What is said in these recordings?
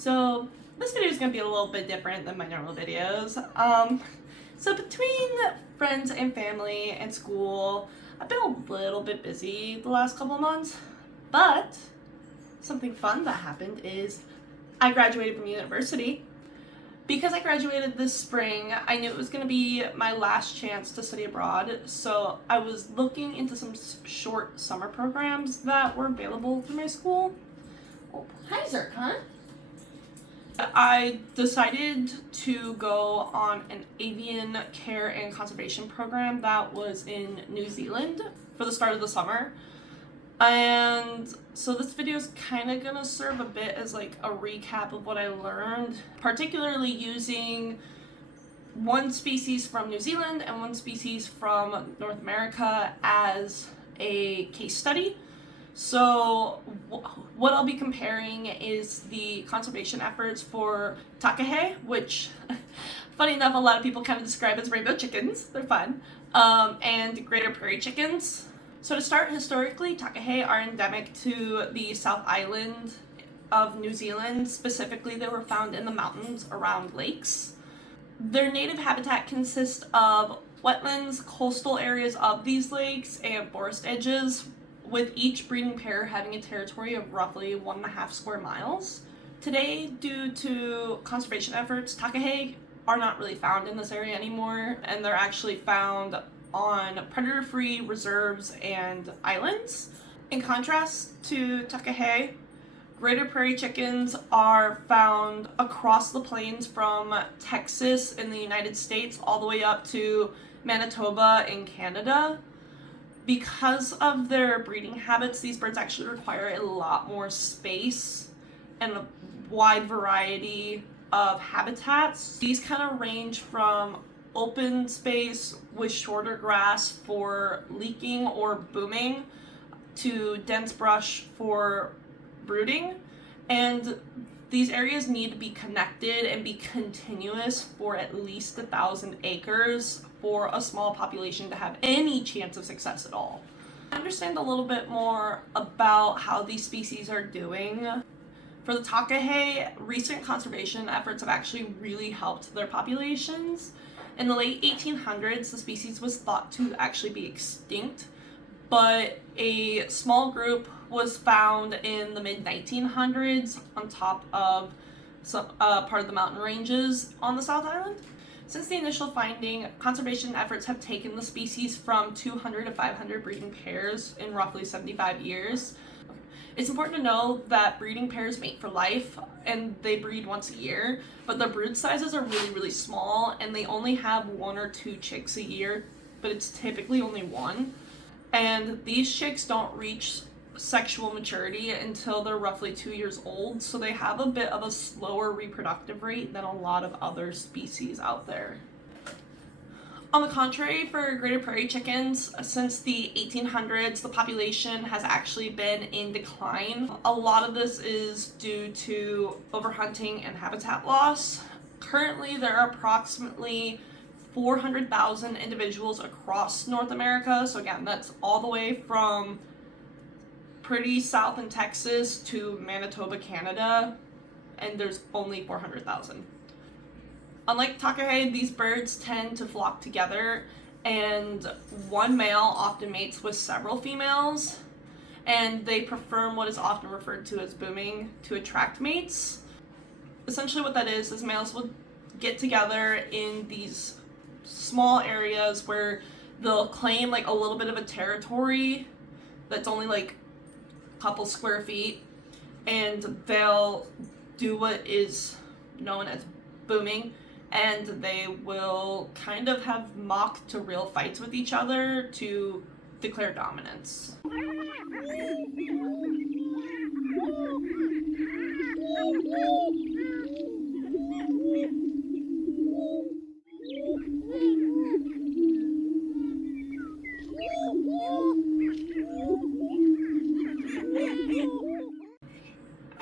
So this video is going to be a little bit different than my normal videos. So between friends and family and school, I've been a little bit busy the last couple of months, but something fun that happened is I graduated from university. Because I graduated this spring, I knew it was going to be my last chance to study abroad, so I was looking into some short summer programs that were available through my school. Oh, hi, Zircon. I decided to go on an avian care and conservation program that was in New Zealand for the start of the summer. And so this video is kind of gonna serve a bit as like a recap of what I learned, particularly using one species from New Zealand and one species from North America as a case study. So what I'll be comparing is the conservation efforts for Takahe, which, funny enough, a lot of people kind of describe as rainbow chickens. They're fun. And greater prairie chickens. So to start, historically, Takahe are endemic to the South Island of New Zealand. Specifically, they were found in the mountains around lakes. Their native habitat consists of wetlands, coastal areas of these lakes, and forest edges, with each breeding pair having a territory of roughly 1.5 square miles. Today, due to conservation efforts, Takahe are not really found in this area anymore, and they're actually found on predator-free reserves and islands. In contrast to Takahe, greater prairie chickens are found across the plains from Texas in the United States all the way up to Manitoba in Canada. Because of their breeding habits, these birds actually require a lot more space and a wide variety of habitats. These kind of range from open space with shorter grass for leaking or booming to dense brush for brooding. And these areas need to be connected and be continuous for at least 1,000 acres for a small population to have any chance of success at all. I understand a little bit more about how these species are doing. For the Takahe, recent conservation efforts have actually really helped their populations. In the late 1800s, the species was thought to actually be extinct, but a small group was found in the mid-1900s on top of some part of the mountain ranges on the South Island. Since the initial finding, conservation efforts have taken the species from 200 to 500 breeding pairs in roughly 75 years. It's important to know that breeding pairs mate for life and they breed once a year, but their brood sizes are really, really small and they only have 1 or 2 chicks a year, but it's typically only one. And these chicks don't reach sexual maturity until they're roughly 2 years old, so they have a bit of a slower reproductive rate than a lot of other species out there. On the contrary, for greater prairie chickens, since the 1800s, the population has actually been in decline. A lot of this is due to overhunting and habitat loss. Currently, there are approximately 400,000 individuals across North America. So again, that's all the way from pretty south in Texas to Manitoba, Canada, and there's only 400,000. Unlike Takahe, these birds tend to flock together, and one male often mates with several females, and they perform what is often referred to as booming to attract mates. Essentially what that is males will get together in these small areas where they'll claim like a little bit of a territory that's only like a couple square feet, and they'll do what is known as booming, and they will kind of have mock to real fights with each other to declare dominance.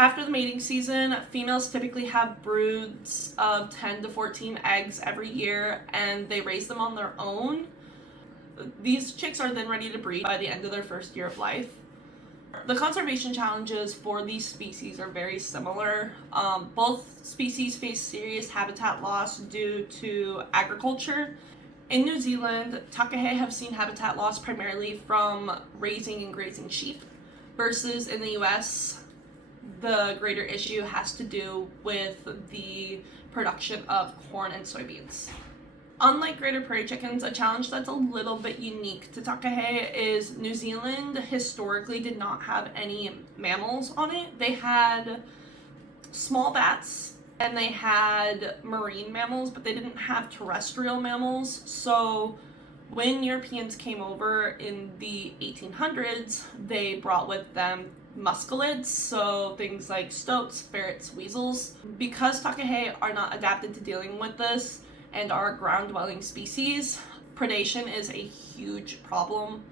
After the mating season, females typically have broods of 10 to 14 eggs every year, and they raise them on their own. These chicks are then ready to breed by the end of their first year of life. The conservation challenges for these species are very similar. Both species face serious habitat loss due to agriculture. In New Zealand, Takahe have seen habitat loss primarily from raising and grazing sheep, versus in the US, the greater issue has to do with the production of corn and soybeans. Unlike greater prairie chickens, a challenge that's a little bit unique to Takahe is New Zealand historically did not have any mammals on it. They had small bats and they had marine mammals, but they didn't have terrestrial mammals. So when Europeans came over in the 1800s, they brought with them muscelids, so things like stoats, ferrets, weasels. Because Takahe are not adapted to dealing with this and are ground-dwelling species, predation is a huge problem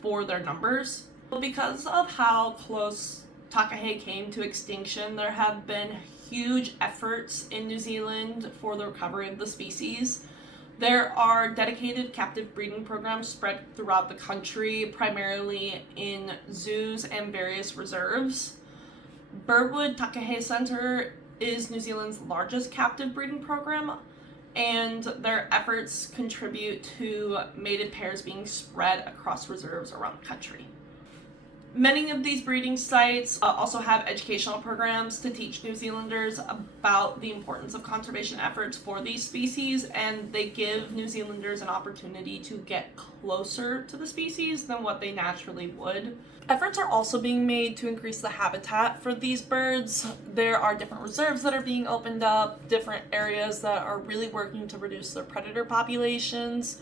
for their numbers. Because of how close Takahe came to extinction, there have been huge efforts in New Zealand for the recovery of the species. There are dedicated captive breeding programs spread throughout the country, primarily in zoos and various reserves. Birdwood Takahe Center is New Zealand's largest captive breeding program, and their efforts contribute to mated pairs being spread across reserves around the country. Many of these breeding sites also have educational programs to teach New Zealanders about the importance of conservation efforts for these species, and they give New Zealanders an opportunity to get closer to the species than what they naturally would. Efforts are also being made to increase the habitat for these birds. There are different reserves that are being opened up, different areas that are really working to reduce their predator populations.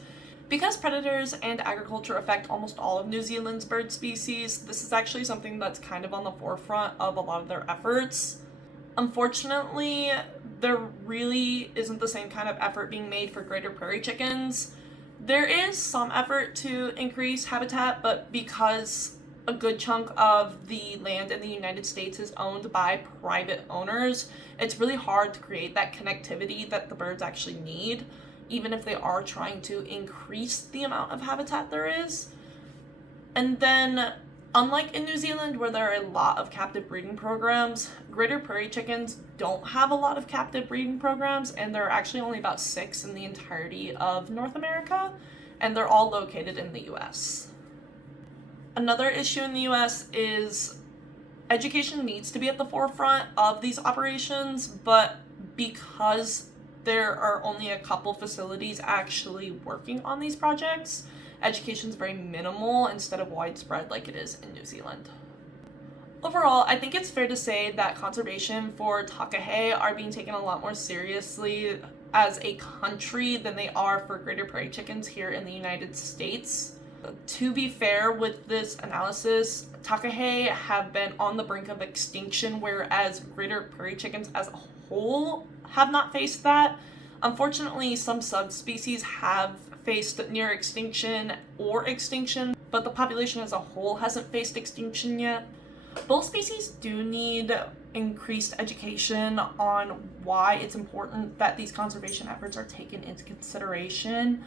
Because predators and agriculture affect almost all of New Zealand's bird species, this is actually something that's kind of on the forefront of a lot of their efforts. Unfortunately, there really isn't the same kind of effort being made for greater prairie chickens. There is some effort to increase habitat, but because a good chunk of the land in the United States is owned by private owners, it's really hard to create that connectivity that the birds actually need, even if they are trying to increase the amount of habitat there is. And then, unlike in New Zealand where there are a lot of captive breeding programs, greater prairie chickens don't have a lot of captive breeding programs, and there are actually only about 6 in the entirety of North America, and they're all located in the US. Another issue in the US is education needs to be at the forefront of these operations, but because there are only a couple facilities actually working on these projects, education is very minimal instead of widespread like it is in New Zealand. Overall, I think it's fair to say that conservation for Takahe are being taken a lot more seriously as a country than they are for greater prairie chickens here in the United States. To be fair with this analysis, Takahe have been on the brink of extinction, whereas greater prairie chickens as a whole have not faced that. Unfortunately, some subspecies have faced near extinction or extinction, but the population as a whole hasn't faced extinction yet. Both species do need increased education on why it's important that these conservation efforts are taken into consideration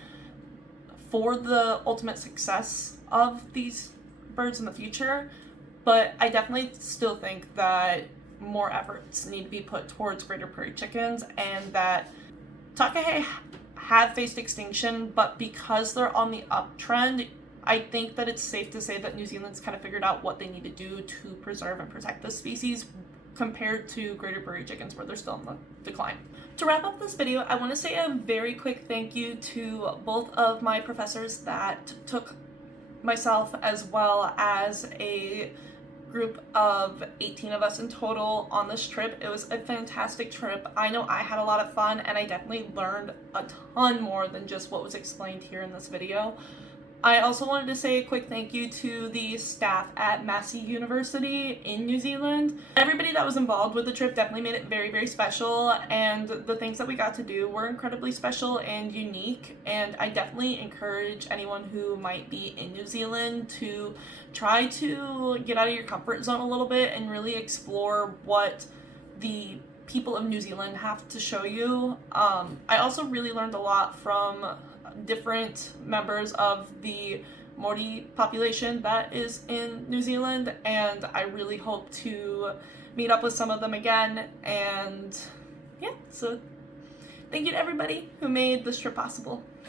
for the ultimate success of these birds in the future, but I definitely still think that more efforts need to be put towards greater prairie chickens, and that Takahe have faced extinction, but because they're on the uptrend, I think that it's safe to say that New Zealand's kind of figured out what they need to do to preserve and protect the species compared to greater prairie chickens where they're still in the decline. To wrap up this video, I want to say a very quick thank you to both of my professors that took myself as well as a group of 18 of us in total on this trip. It was a fantastic trip. I know I had a lot of fun, and I definitely learned a ton more than just what was explained here in this video. I also wanted to say a quick thank you to the staff at Massey University in New Zealand. Everybody that was involved with the trip definitely made it very, very special, and the things that we got to do were incredibly special and unique, and I definitely encourage anyone who might be in New Zealand to try to get out of your comfort zone a little bit and really explore what the people of New Zealand have to show you. I also really learned a lot from different members of the Māori population that is in New Zealand, and I really hope to meet up with some of them again. And yeah, so thank you to everybody who made this trip possible.